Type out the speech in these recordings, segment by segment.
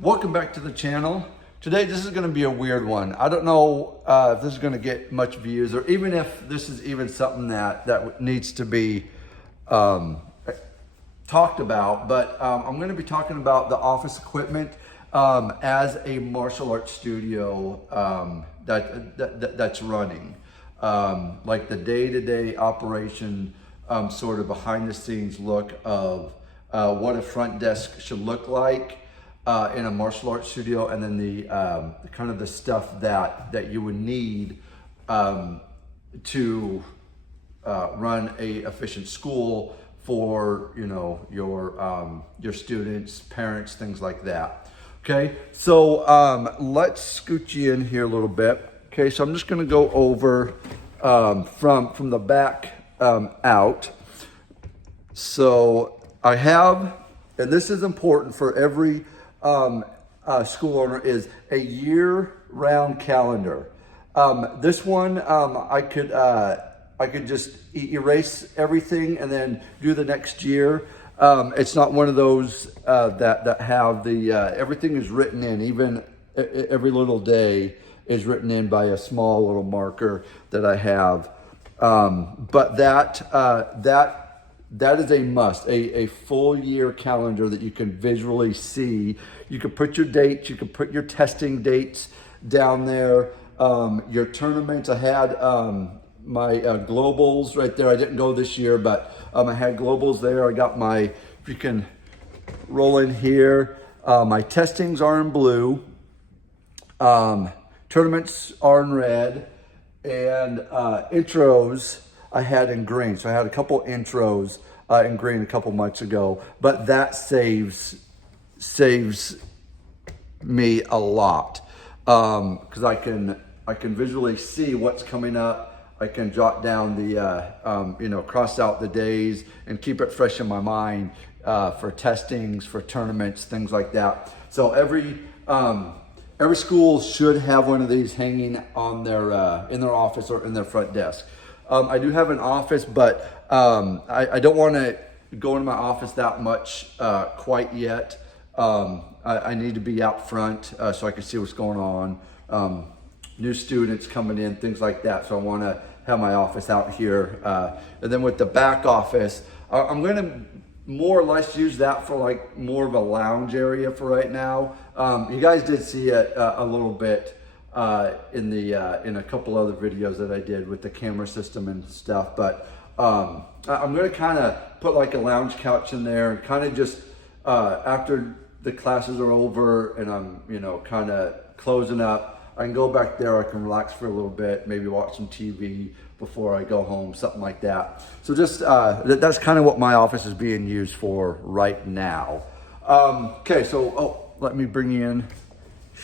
Welcome back to the channel. Today this is going to be a weird one. I don't know if this is going to get much views or even if this is even something that needs to be talked about, but I'm going to be talking about the office equipment as a martial arts studio that's running. Like the day-to-day operation, sort of behind the scenes look of what a front desk should look like in a martial arts studio, and then the kind of the stuff that you would need to run a efficient school for your students, parents, things like that. Okay, so let's scoot you in here a little bit. Okay, so I'm just going to go over from the back out. So I have, and this is important for every school owner, is a year-round calendar. This one I could just erase everything and then do the next year. It's not one of those that have the everything is written in, even every little day is written in by a small little marker that I have. But that is a must, a full year calendar that you can visually see. You can put your dates, you can put your testing dates down there, your tournaments. I had my globals right there. I didn't go this year, but I had globals there. I got my, if you can roll in here, my testings are in blue, tournaments are in red, and intros I had in green. So I had a couple intros in green a couple months ago, but that saves me a lot because I can visually see what's coming up. I can jot down the cross out the days and keep it fresh in my mind for testings, for tournaments, things like that. So every school should have one of these hanging on their in their office or in their front desk. I do have an office, but I don't want to go into my office that much quite yet. I need to be out front so I can see what's going on. New students coming in, things like that. So I want to have my office out here. And then with the back office, I'm going to more or less use that for like more of a lounge area for right now. You guys did see it a little bit in a couple other videos that I did with the camera system and stuff, but I'm going to kind of put like a lounge couch in there and kind of just after the classes are over and I'm kind of closing up, I can go back there, I can relax for a little bit, maybe watch some TV before I go home, something like that. So just that's kind of what my office is being used for right now. Okay, so let me bring you in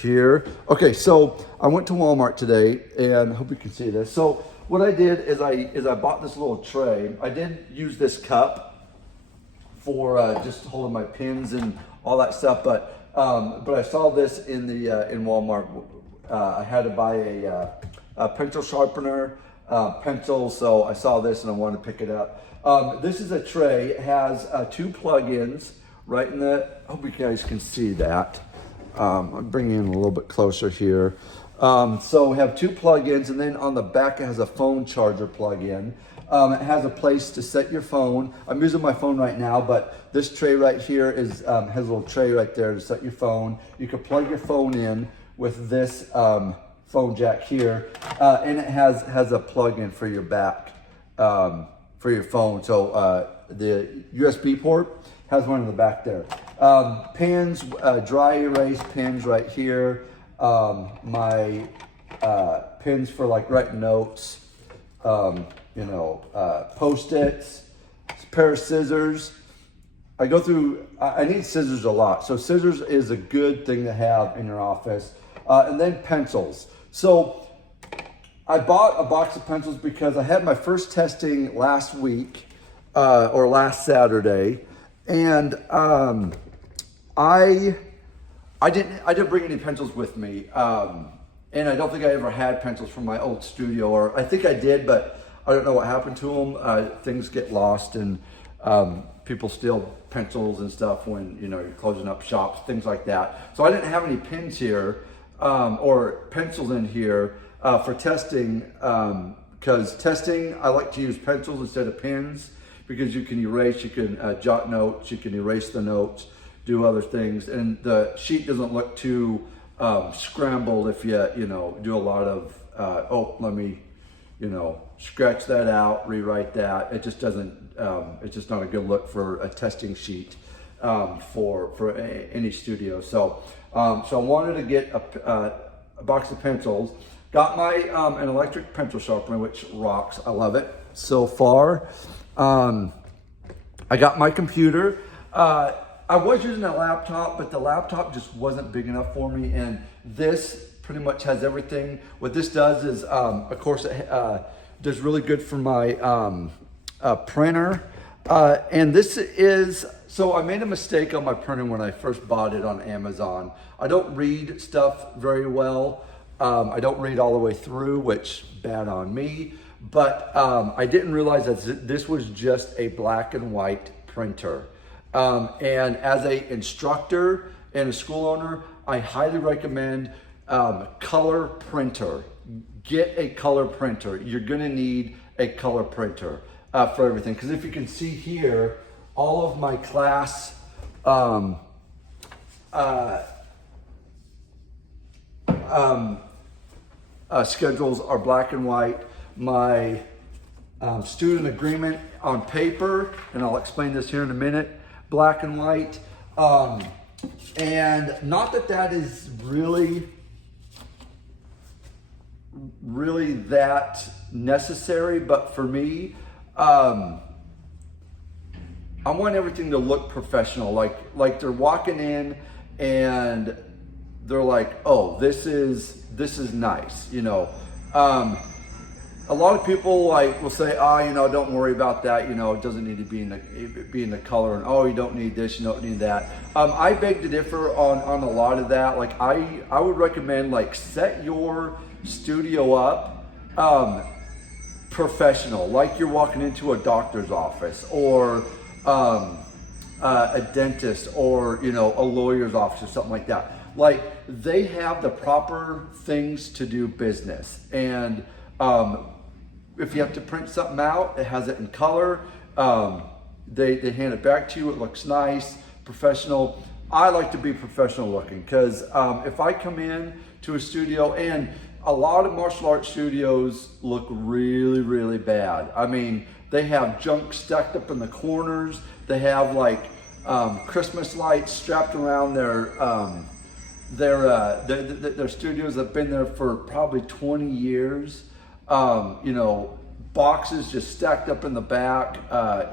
here. Okay, so I went to Walmart today, and I hope you can see this. So what I did is I bought this little tray. I did use this cup for just holding my pins and all that stuff, but I saw this in Walmart. I had to buy a pencil sharpener, pencil, so I saw this and I wanted to pick it up. This is a tray. It has 2 plug-ins right in the, I hope you guys can see that. I'll bring you in a little bit closer here. So we have 2 plug-ins, and then on the back it has a phone charger plug-in. It has a place to set your phone. I'm using my phone right now, but this tray right here has a little tray right there to set your phone. You can plug your phone in with this phone jack here, and it has a plug-in for your back for your phone. So the USB port has one in the back there. Pins, dry erase pins right here. My pins for like writing notes, Post-its, a pair of scissors. I need scissors a lot. So scissors is a good thing to have in your office. And then pencils. So I bought a box of pencils because I had my first testing last week, or last Saturday. And I didn't bring any pencils with me, and I don't think I ever had pencils from my old studio, or I think I did, but I don't know what happened to them. Things get lost, and people steal pencils and stuff when, you know, you're closing up shops, things like that. So I didn't have any pens here or pencils in here for testing, because testing, I like to use pencils instead of pens, because you can erase, you can jot notes, you can erase the notes, do other things, and the sheet doesn't look too scrambled if you know, do a lot of, oh, let me, you know, scratch that out, rewrite that. It just doesn't, it's just not a good look for a testing sheet for any studio. So, so I wanted to get a box of pencils. Got my an electric pencil sharpener, which rocks. I love it so far. I got my computer. I was using a laptop, but the laptop just wasn't big enough for me, and this pretty much has everything. What this does is, of course, it does really good for my printer. And this is, so I made a mistake on my printer when I first bought it on Amazon. I don't read stuff very well. I don't read all the way through, which bad on me. But I didn't realize that this was just a black and white printer. And as an instructor and a school owner, I highly recommend color printer. Get a color printer. You're gonna need a color printer for everything. Because if you can see here, all of my class schedules are black and white. My student agreement on paper, and I'll explain this here in a minute, black and white. And not that that is really that necessary, but for me, I want everything to look professional. Like they're walking in and they're like, oh, this is nice, you know. A lot of people will say, oh, you know, don't worry about that, you know, it doesn't need to be in the color, and oh, you don't need this, you don't need that. I beg to differ on a lot of that. Like I would recommend, like, set your studio up professional, like you're walking into a doctor's office or a dentist or, you know, a lawyer's office or something like that. Like, they have the proper things to do business. And if you have to print something out, it has it in color. They hand it back to you. It looks nice, professional. I like to be professional looking, because if I come in to a studio, and a lot of martial arts studios look really, really bad. I mean, they have junk stacked up in the corners. They have like Christmas lights strapped around their studios that have been there for probably 20 years. You know, boxes just stacked up in the back.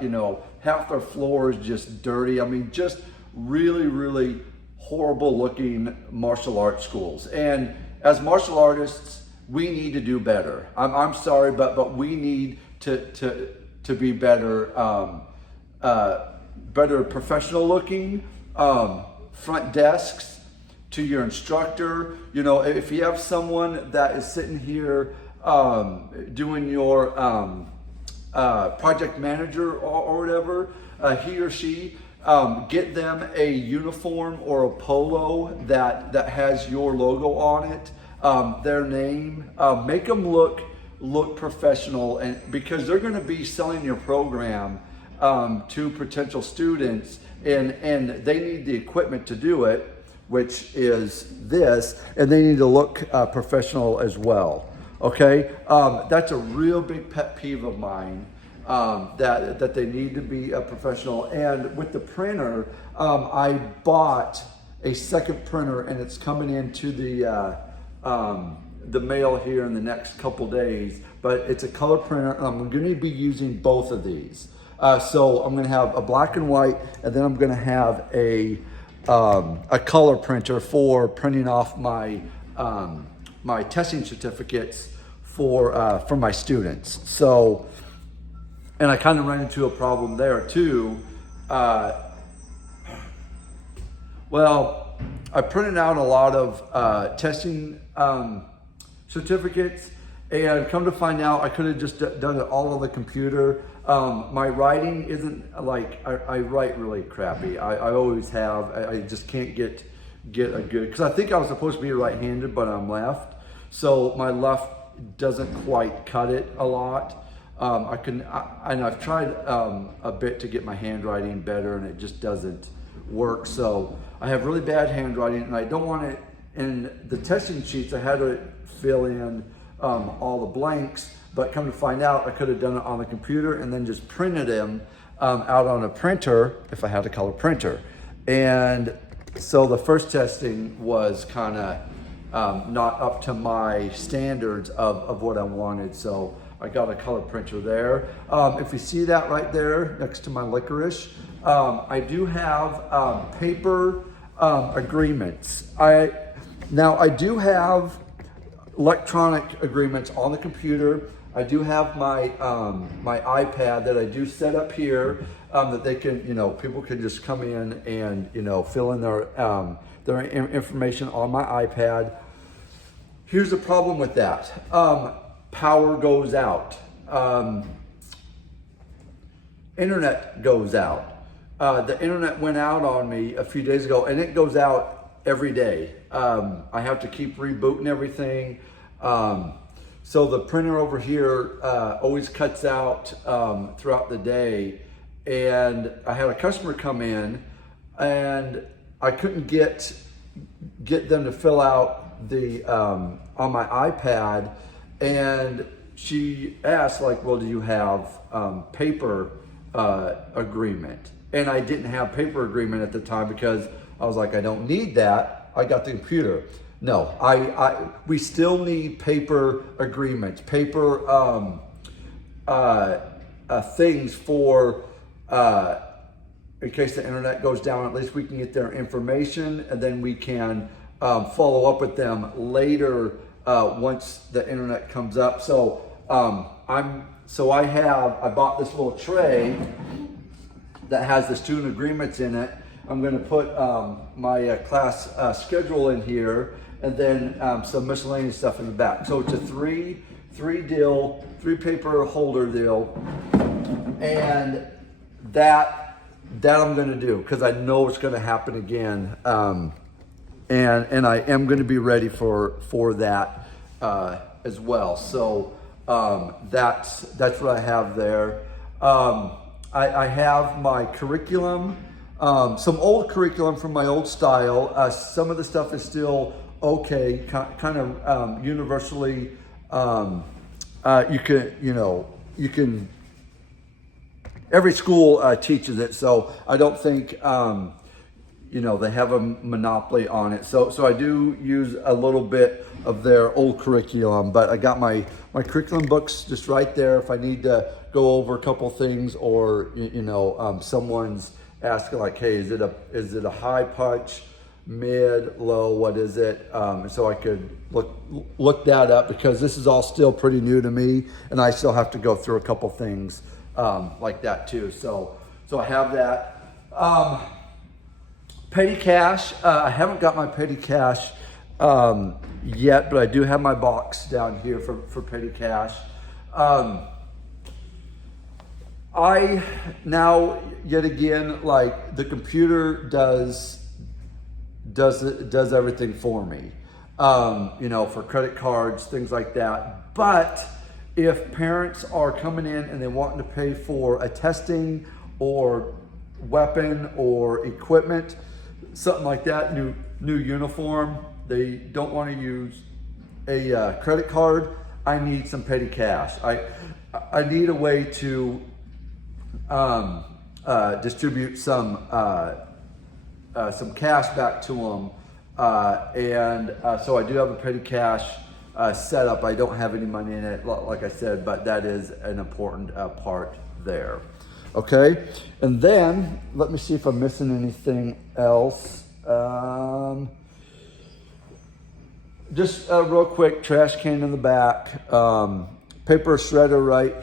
You know, half their floor is just dirty. I mean, just really, really horrible looking martial arts schools. And as martial artists, we need to do better. I'm sorry, but we need to be better, better professional looking, front desks to your instructor. You know, if you have someone that is sitting here doing your project manager or whatever, he or she, get them a uniform or a polo that has your logo on it, their name. Make them look professional, and because they're going to be selling your program to potential students, and they need the equipment to do it, which is this, and they need to look professional as well. Okay, that's a real big pet peeve of mine, that they need to be professional. And with the printer, I bought a second printer, and it's coming into the mail here in the next couple days. But it's a color printer, and I'm going to be using both of these. So I'm going to have a black and white, and then I'm going to have a color printer for printing off my my testing certificates for my students. So, and I kind of ran into a problem there too. Well, I printed out a lot of testing certificates, and come to find out, I could have just done it all on the computer. My writing isn't like, I write really crappy. I always have. I just can't get a good, because I think I was supposed to be right-handed, but I'm left. So my left doesn't quite cut it a lot. And I've tried a bit to get my handwriting better, and it just doesn't work. So I have really bad handwriting, and I don't want it in the testing sheets. I had to fill in all the blanks, but come to find out, I could have done it on the computer and then just printed them out on a printer if I had a color printer. And so the first testing was kind of not up to my standards of what I wanted. So I got a color printer there. If you see that right there next to my licorice, I do have paper agreements. I do have electronic agreements on the computer. I do have my my iPad that I do set up here that they can, people can just come in and fill in their information on my iPad. Here's the problem with that. Power goes out. Internet goes out. The internet went out on me a few days ago, and it goes out every day. I have to keep rebooting everything. So the printer over here always cuts out throughout the day. And I had a customer come in, and I couldn't get them to fill out the on my iPad. And she asked, like, well, do you have paper agreement? And I didn't have paper agreement at the time because I was like, I don't need that. I got the computer. No, we still need paper agreements, paper things for, in case the internet goes down, at least we can get their information, and then we can follow up with them later once the internet comes up. So I bought this little tray that has the student agreements in it. I'm going to put my class schedule in here, and then some miscellaneous stuff in the back. So it's a three paper holder deal, and that I'm going to do because I know it's going to happen again, and I am going to be ready for that as well. So that's what I have there. I have my curriculum, some old curriculum from my old style. Some of the stuff is still okay, kind of universally. You can. Every school teaches it, so I don't think they have a monopoly on it. So I do use a little bit of their old curriculum, but I got my curriculum books just right there if I need to go over a couple things, or someone's asking like, hey, is it a high punch, mid, low, what is it? So I could look that up, because this is all still pretty new to me, and I still have to go through a couple things like that too. So I have that. Petty cash, I haven't got my petty cash yet, but I do have my box down here for petty cash. I now, yet again, like, the computer does everything for me, for credit cards, things like that. But if parents are coming in and they want to pay for a testing or weapon or equipment, something like that, new uniform, they don't want to use a credit card, I need some petty cash. I need a way to distribute some cash back to them, so I do have a petty cash set up. I don't have any money in it, like I said, but that is an important part there. Okay, and then let me see if I'm missing anything else. Just real quick, trash can in the back, paper shredder right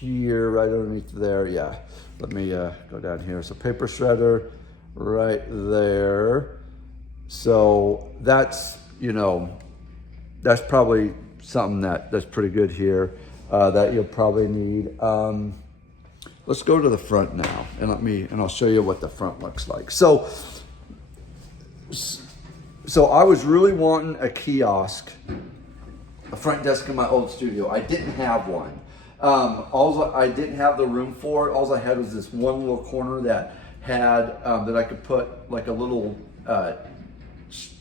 here, right underneath there. Yeah, let me go down here. So paper shredder right there. So that's that's probably something that's pretty good here that you'll probably need. let's go to the front now, and I'll show you what the front looks like. So I was really wanting a kiosk, a front desk in my old studio. I didn't have one. I didn't have the room for it. All I had was this one little corner that had that I could put like a little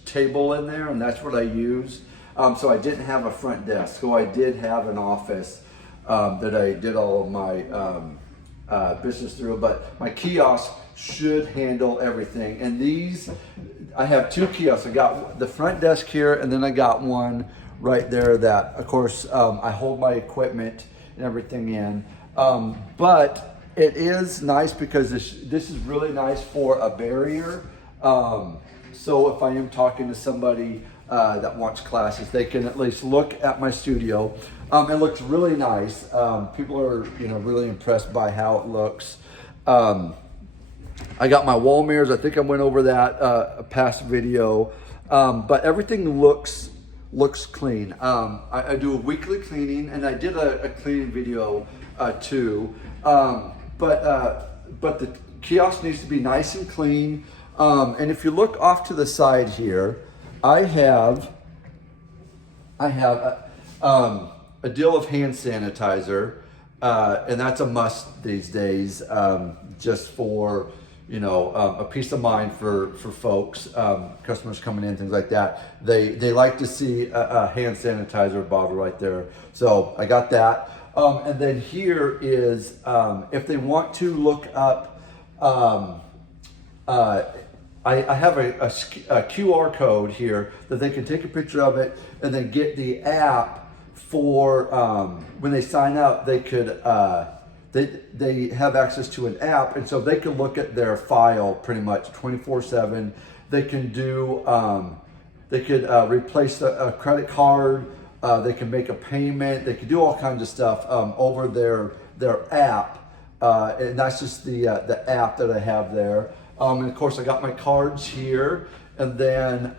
table in there, and that's what I used. So I didn't have a front desk. So I did have an office that I did all of my business through. But my kiosk should handle everything. And these, I have two kiosks. I got the front desk here, and then I got one right there that, of course, I hold my equipment and everything in. But it is nice because this is really nice for a barrier. So if I am talking to somebody that wants classes, they can at least look at my studio. It looks really nice. People are, really impressed by how it looks. I got my wall mirrors. I think I went over that a past video, but everything looks clean. I do a weekly cleaning, and I did a cleaning video too. But the kiosk needs to be nice and clean. And if you look off to the side here, I have a deal of hand sanitizer, and that's a must these days, just for a peace of mind for folks, customers coming in, things like that. They like to see a hand sanitizer bottle right there. So I got that. And then here is, if they want to look up, I have a QR code here that they can take a picture of it and then get the app for when they sign up. They could they have access to an app, and so they can look at their file pretty much 24/7. They can do they could replace a credit card. They can make a payment. They can do all kinds of stuff over their app, and that's just the app that I have there. And of course, I got my cards here, and then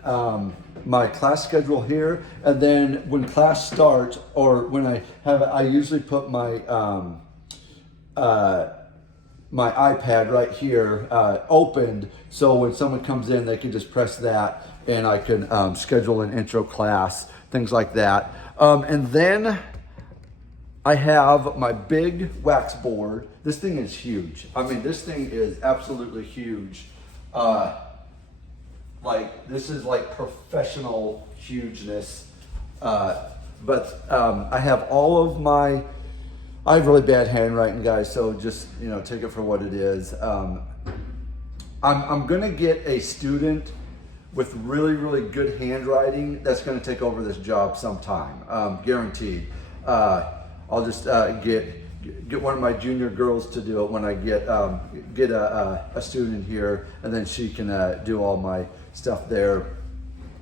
my class schedule here. And then when class starts, or when I usually put my my iPad right here opened, so when someone comes in, they can just press that, and I can schedule an intro class, things like that. And then I have my big wax board. This thing is huge. I mean, this thing is absolutely huge. Like, this is like professional hugeness. But I have all of my, I have really bad handwriting, guys, so just, take it for what it is. I'm gonna get a student with really, really good handwriting that's gonna take over this job sometime, guaranteed. I'll just get one of my junior girls to do it when I get a student here, and then she can do all my stuff there,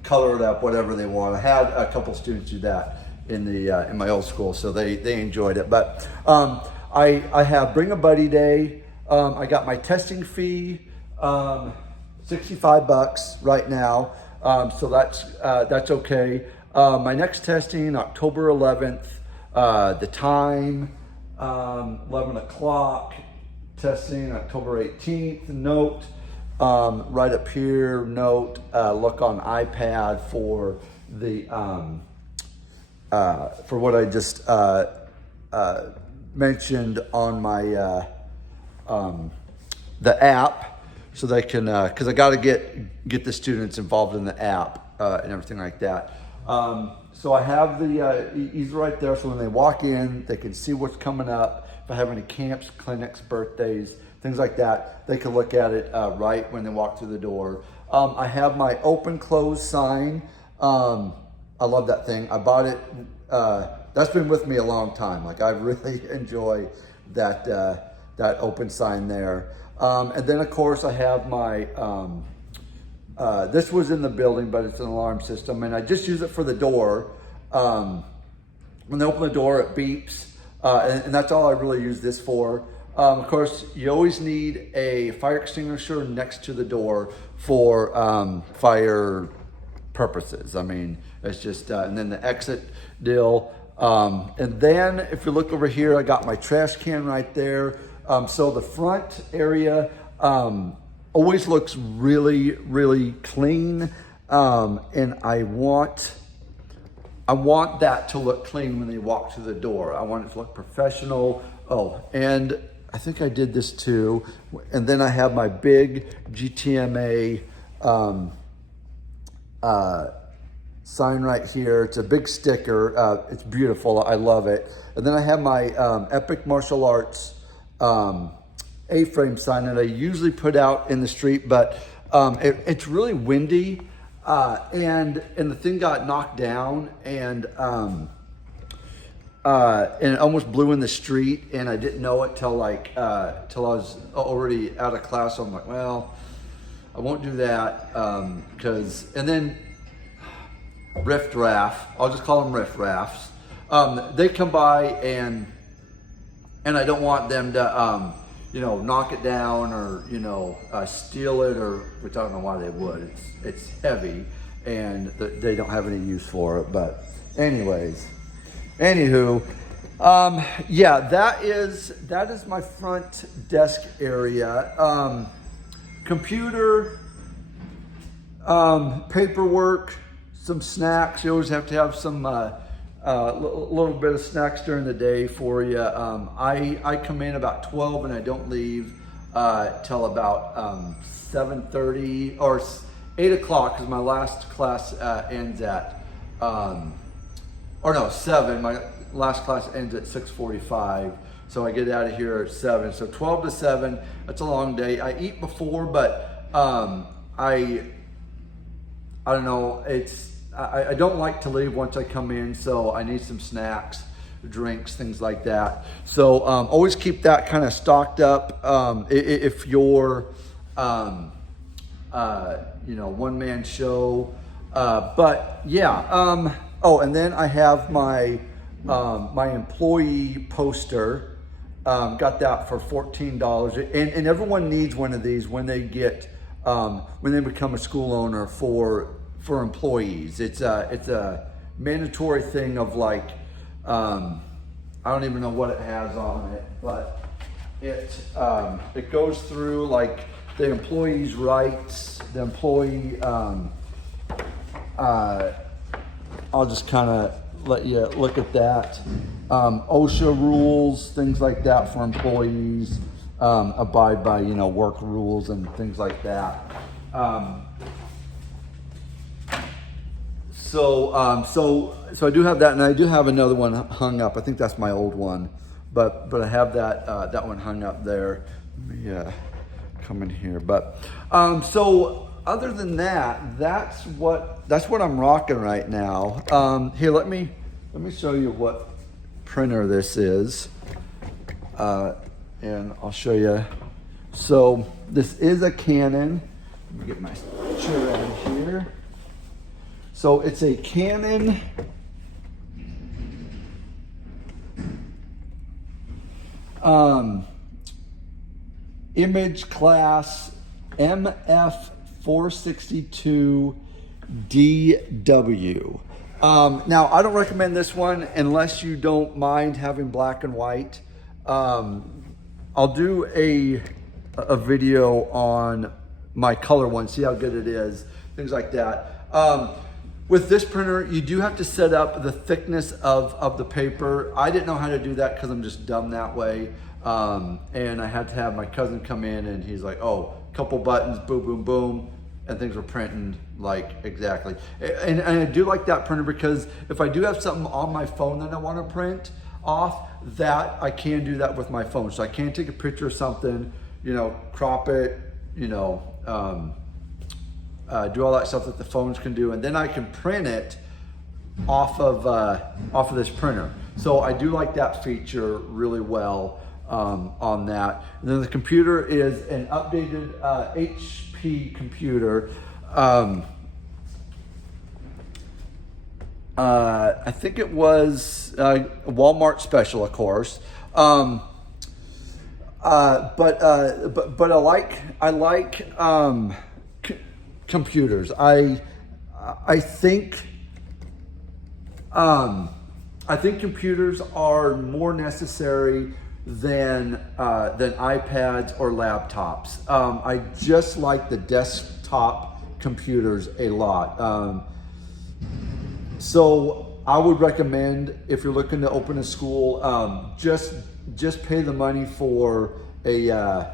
color it up, whatever they want. I had a couple students do that in my old school, so they enjoyed it. But I have Bring a Buddy Day. I got my testing fee, $65 right now, so that's okay. My next testing, October 11th. The time, 11 o'clock, testing October 18th, note, right up here, note, look on iPad for the, for what I just, mentioned on my, the app, so they can, cause I gotta get the students involved in the app, and everything like that. So I have the easel right there, so when they walk in, they can see what's coming up. If I have any camps, clinics, birthdays, things like that, they can look at it right when they walk through the door. I have my open close sign. I love that thing. I bought it. That's been with me a long time. Like, I really enjoy that that open sign there. And then of course I have my this was in the building, but it's an alarm system, and I just use it for the door. When they open the door, it beeps, and that's all I really use this for. Of course, you always need a fire extinguisher next to the door for fire purposes. I mean, it's just, and then the exit deal. And then if you look over here, I got my trash can right there. So the front area always looks really, really clean. And I want that to look clean when they walk through the door. I want it to look professional. Oh, and I think I did this too. And then I have my big GTMA sign right here. It's a big sticker. It's beautiful. I love it. And then I have my Epic Martial Arts A-frame sign that I usually put out in the street, but it's really windy. And the thing got knocked down, and it almost blew in the street, and I didn't know it till I was already out of class. So I'm like, well, I won't do that, and then riff raff, I'll just call them riff raffs. They come by, and I don't want them to knock it down or steal it, or which I don't know why they would. It's heavy, and they don't have any use for it. But anywho, yeah, that is my front desk area. Computer, paperwork, some snacks. You always have to have some little bit of snacks during the day for you. I come in about 12 and I don't leave till about 7:30 or 8 o'clock, because my last class ends at 7. My last class ends at 6:45, so I get out of here at 7. So 12 to 7, that's a long day. I eat before, but I don't know, I don't like to leave once I come in, so I need some snacks, drinks, things like that. So always keep that kind of stocked up. If you're one-man show, but yeah. And then I have my my employee poster. Got that for $14, and everyone needs one of these when they become a school owner for employees. It's a mandatory thing of like, I don't even know what it has on it, but it goes through like the employee's rights, the employee, I'll just kind of let you look at that. OSHA rules, things like that for employees, abide by, work rules and things like that. So I do have that, and I do have another one hung up. I think that's my old one, but I have that one hung up there. Let me come in here. But so other than that, that's what I'm rocking right now. Here, let me show you what printer this is, and I'll show you. So this is a Canon. Let me get my chair out of here. So it's a Canon image class MF462DW. Now, I don't recommend this one unless you don't mind having black and white. I'll do a video on my color one, see how good it is, things like that. With this printer, you do have to set up the thickness of the paper. I didn't know how to do that because I'm just dumb that way. And I had to have my cousin come in, and he's like, oh, couple buttons, boom, boom, boom, and things were printing like exactly. And I do like that printer because if I do have something on my phone that I want to print off, that I can do that with my phone. So I can take a picture of something, crop it, do all that stuff that the phones can do, and then I can print it off of this printer. So I do like that feature really well on that. And then the computer is an updated HP computer. I think it was a Walmart special, of course. But I like computers. I think computers are more necessary than iPads or laptops. I just like the desktop computers a lot. So I would recommend, if you're looking to open a school, just pay the money for a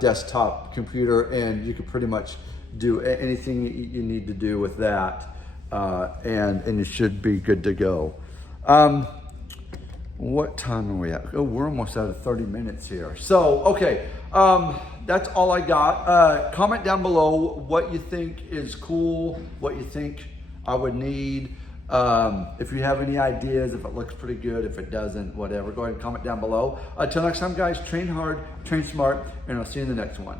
desktop computer, and you can pretty much do anything you need to do with that, and you should be good to go. What time are we at? Oh, we're almost out of 30 minutes here. So, okay, that's all I got. Comment down below what you think is cool, what you think I would need. If you have any ideas, if it looks pretty good, if it doesn't, whatever, go ahead and comment down below. Until next time, guys, train hard, train smart, and I'll see you in the next one.